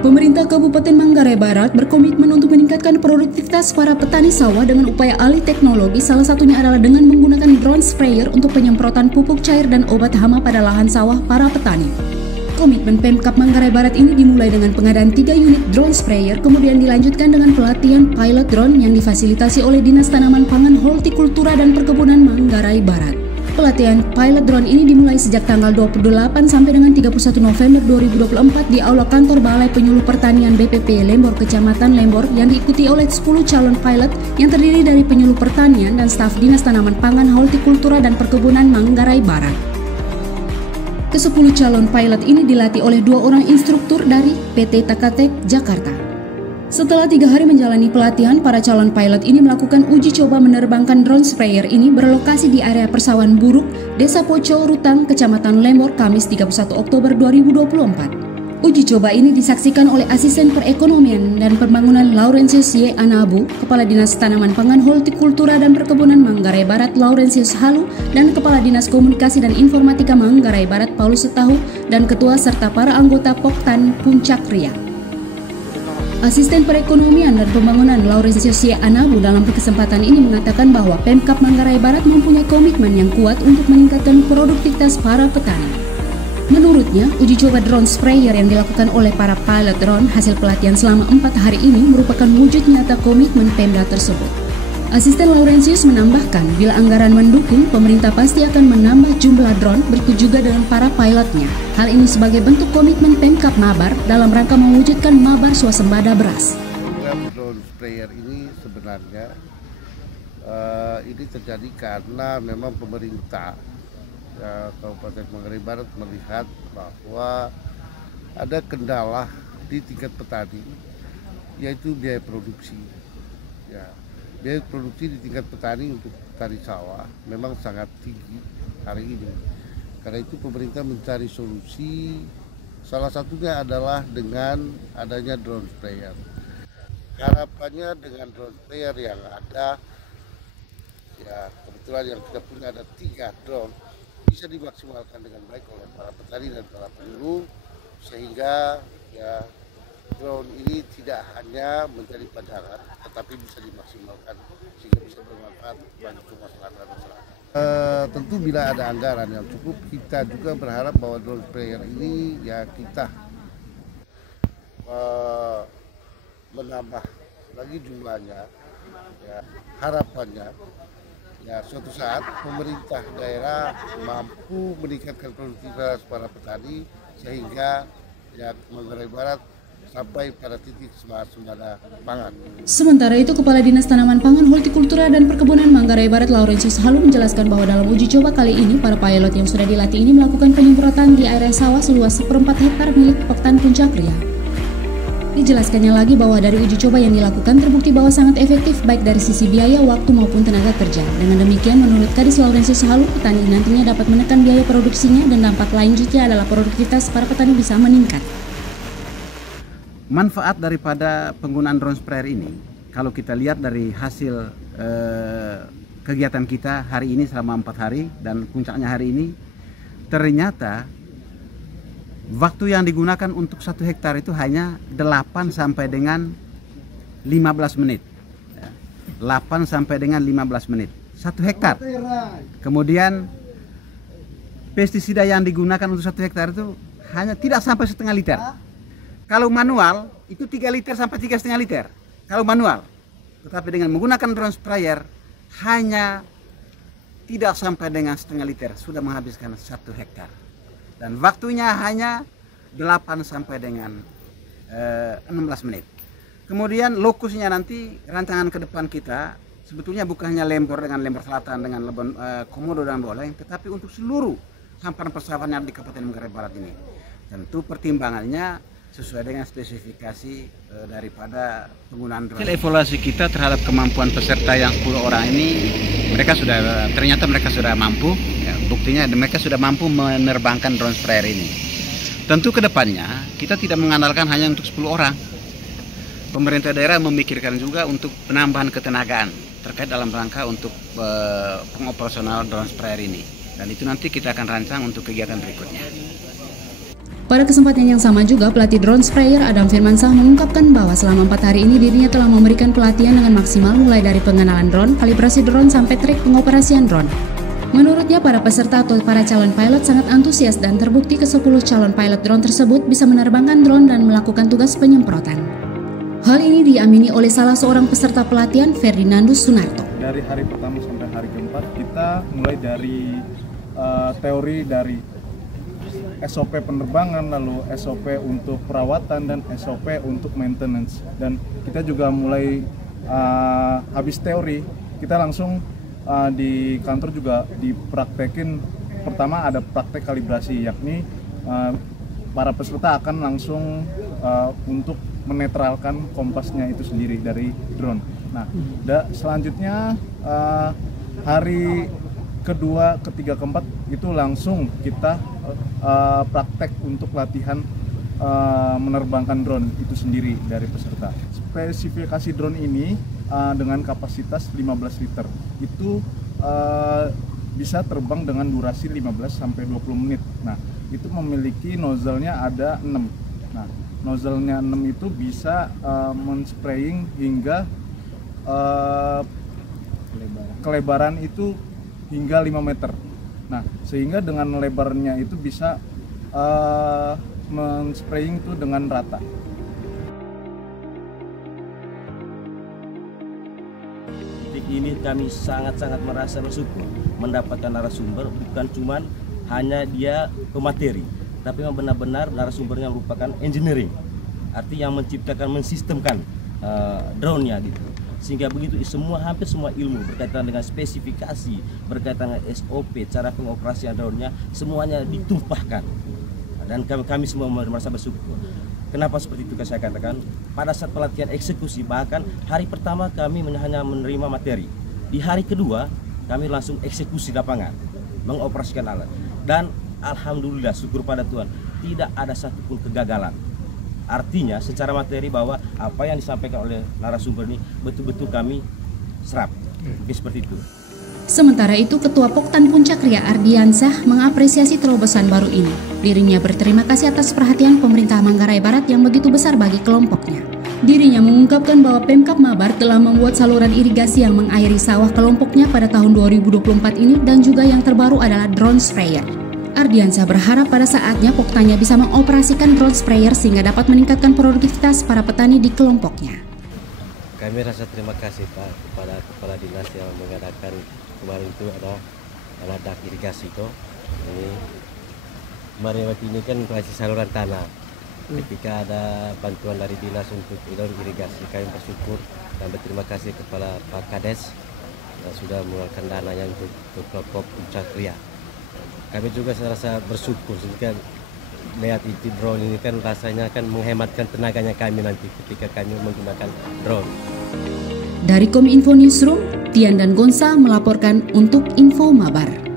Pemerintah Kabupaten Manggarai Barat berkomitmen untuk meningkatkan produktivitas para petani sawah dengan upaya alih teknologi, salah satunya adalah dengan menggunakan drone sprayer untuk penyemprotan pupuk cair dan obat hama pada lahan sawah para petani. Komitmen Pemkab Manggarai Barat ini dimulai dengan pengadaan 3 unit drone sprayer, kemudian dilanjutkan dengan pelatihan pilot drone yang difasilitasi oleh Dinas Tanaman Pangan, Hortikultura dan Perkebunan Manggarai Barat. Pelatihan pilot drone ini dimulai sejak tanggal 28 sampai dengan 31 November 2024 di Aula Kantor Balai Penyuluh Pertanian BPP Lembor, Kecamatan Lembor, yang diikuti oleh 10 calon pilot yang terdiri dari penyuluh pertanian dan staf Dinas Tanaman Pangan, Hortikultura dan Perkebunan Manggarai Barat. Ke-10 calon pilot ini dilatih oleh 2 orang instruktur dari PT Takatek Jakarta. Setelah 3 hari menjalani pelatihan, para calon pilot ini melakukan uji coba menerbangkan drone sprayer ini berlokasi di area persawahan Buruk, Desa Poco, Rutang, Kecamatan Lembor, Kamis 31 Oktober 2024. Uji coba ini disaksikan oleh Asisten Perekonomian dan Pembangunan Laurentius Y. Anabu, Kepala Dinas Tanaman Pangan, Hortikultura dan Perkebunan Manggarai Barat Laurentius Halu, dan Kepala Dinas Komunikasi dan Informatika Manggarai Barat Paulus Setahu, dan Ketua serta para anggota Poktan Puncak Ria. Asisten Perekonomian dan Pembangunan Laurentius Y. Anabu dalam kesempatan ini mengatakan bahwa Pemkab Manggarai Barat mempunyai komitmen yang kuat untuk meningkatkan produktivitas para petani. Menurutnya, uji coba drone sprayer yang dilakukan oleh para pilot drone hasil pelatihan selama 4 hari ini merupakan wujud nyata komitmen Pemda tersebut. Asisten Laurentius menambahkan, bila anggaran mendukung, pemerintah pasti akan menambah jumlah drone, berikut juga dengan para pilotnya. Hal ini sebagai bentuk komitmen Pemkab Mabar dalam rangka mewujudkan Mabar swasembada beras. Drone sprayer ini sebenarnya ini terjadi karena memang pemerintah Kabupaten Manggarai Barat melihat bahwa ada kendala di tingkat petani, yaitu biaya produksi. Biaya produksi di tingkat petani untuk petani sawah memang sangat tinggi hari ini. Karena itu pemerintah mencari solusi, salah satunya adalah dengan adanya drone sprayer. Harapannya dengan drone sprayer yang ada, ya kebetulan yang kita punya ada 3 drone, bisa dimaksimalkan dengan baik oleh para petani dan para penyuluh, sehingga ya drone ini tidak hanya menjadi pajangan, tetapi bisa dimaksimalkan sehingga bisa bermanfaat bagi kemaslahatan masyarakat. Tentu bila ada anggaran yang cukup, kita juga berharap bahwa drone sprayer ini ya kita menambah lagi jumlahnya. Ya, harapannya ya suatu saat pemerintah daerah mampu meningkatkan produktivitas para petani sehingga ya Manggarai Barat sampai pada titik swasembada pangan. Sementara itu, Kepala Dinas Tanaman Pangan, Hortikultura dan Perkebunan Manggarai Barat Laurentius Halu menjelaskan bahwa dalam uji coba kali ini, para pilot yang sudah dilatih ini melakukan penyemprotan di area sawah seluas 1/4 hektar milik Poktan Puncak Ria. Dijelaskannya lagi bahwa dari uji coba yang dilakukan terbukti bahwa sangat efektif baik dari sisi biaya, waktu maupun tenaga kerja. Dengan demikian, menurut Kadis Laurentius Halu, petani nantinya dapat menekan biaya produksinya dan dampak lanjutnya adalah produktivitas para petani bisa meningkat. Manfaat daripada penggunaan drone sprayer ini, kalau kita lihat dari hasil kegiatan kita hari ini selama 4 hari dan puncaknya hari ini, ternyata waktu yang digunakan untuk 1 hektar itu hanya 8 sampai dengan 15 menit. 8 sampai dengan 15 menit. 1 hektar. Kemudian pestisida yang digunakan untuk 1 hektar itu hanya tidak sampai setengah liter. Kalau manual itu 3 liter sampai 3,5 liter. Kalau manual. Tetapi dengan menggunakan drone sprayer hanya tidak sampai dengan setengah liter sudah menghabiskan 1 hektar. Dan waktunya hanya 8 sampai dengan 16 menit. Kemudian lokusnya nanti rancangan ke depan kita sebetulnya bukan hanya Lembor dengan Lembor Selatan dengan Komodo dan Boleng, tetapi untuk seluruh hamparan persawahan yang di Kabupaten Manggarai Barat ini. Tentu pertimbangannya sesuai dengan spesifikasi daripada penggunaan drone. Evaluasi kita terhadap kemampuan peserta yang 10 orang ini, ternyata mereka sudah mampu, ya, buktinya mereka sudah mampu menerbangkan drone sprayer ini. Tentu kedepannya kita tidak mengandalkan hanya untuk 10 orang. Pemerintah daerah memikirkan juga untuk penambahan ketenagaan terkait dalam rangka untuk pengoperasional drone sprayer ini. Dan itu nanti kita akan rancang untuk kegiatan berikutnya. Pada kesempatan yang sama juga, pelatih drone sprayer Adam Firmansyah mengungkapkan bahwa selama 4 hari ini dirinya telah memberikan pelatihan dengan maksimal mulai dari pengenalan drone, kalibrasi drone, sampai trik pengoperasian drone. Menurutnya, para peserta atau para calon pilot sangat antusias dan terbukti ke-10 calon pilot drone tersebut bisa menerbangkan drone dan melakukan tugas penyemprotan. Hal ini diamini oleh salah seorang peserta pelatihan, Ferdinandus Sunarto. Dari hari pertama sampai hari keempat, kita mulai dari teori dari SOP penerbangan, lalu SOP untuk perawatan, dan SOP untuk maintenance. Dan kita juga mulai habis teori, kita langsung di kantor juga dipraktekin. Pertama ada praktek kalibrasi, yakni para peserta akan langsung untuk menetralkan kompasnya itu sendiri dari drone. Nah, selanjutnya hari kedua, ketiga, keempat itu langsung kita praktek untuk latihan menerbangkan drone itu sendiri dari peserta. Spesifikasi drone ini dengan kapasitas 15 liter itu bisa terbang dengan durasi 15-20 menit. Nah, itu memiliki nozzle-nya ada 6. Nah, nozzle-nya 6 itu bisa men-spraying hingga kelebaran itu hingga 5 meter. Nah, sehingga dengan lebarnya itu bisa men-spraying itu dengan rata. Detik ini kami sangat-sangat merasa bersyukur mendapatkan narasumber, bukan cuman hanya dia pemateri, tapi yang benar-benar narasumbernya merupakan engineering, artinya yang menciptakan, mensistemkan drone-nya gitu. Sehingga begitu hampir semua ilmu berkaitan dengan spesifikasi, berkaitan dengan SOP, cara pengoperasian drone-nya, semuanya ditumpahkan. Dan kami semua merasa bersyukur. Kenapa seperti itu saya katakan? Pada saat pelatihan eksekusi, bahkan hari pertama kami hanya menerima materi. Di hari kedua kami langsung eksekusi lapangan, mengoperasikan alat. Dan alhamdulillah, syukur pada Tuhan, tidak ada satupun kegagalan. Artinya secara materi bahwa apa yang disampaikan oleh narasumber ini betul-betul kami serap. Mungkin seperti itu. Sementara itu, Ketua Poktan Puncak Ria Ardiansyah mengapresiasi terobosan baru ini. Dirinya berterima kasih atas perhatian pemerintah Manggarai Barat yang begitu besar bagi kelompoknya. Dirinya mengungkapkan bahwa Pemkab Mabar telah membuat saluran irigasi yang mengairi sawah kelompoknya pada tahun 2024 ini, dan juga yang terbaru adalah drone sprayer. Ardiansyah berharap pada saatnya Poktannya bisa mengoperasikan drone sprayer sehingga dapat meningkatkan produktivitas para petani di kelompoknya. Kami rasa terima kasih Pak kepada Kepala Dinas yang mengadakan kemarin itu ada ladak irigasi itu. Ini kemarin waktu ini kan masih saluran tanah. Ketika ada bantuan dari dinas untuk irigasi, kami bersyukur dan berterima kasih kepada Pak Kades yang sudah mengeluarkan dananya untuk kelompok Puncak Ria. Kami juga serasa bersyukur jika lihat itu drone ini kan rasanya akan menghematkan tenaganya kami nanti ketika kami menggunakan drone. Dari Kominfo Newsroom, Tian dan Gonza melaporkan untuk Info Mabar.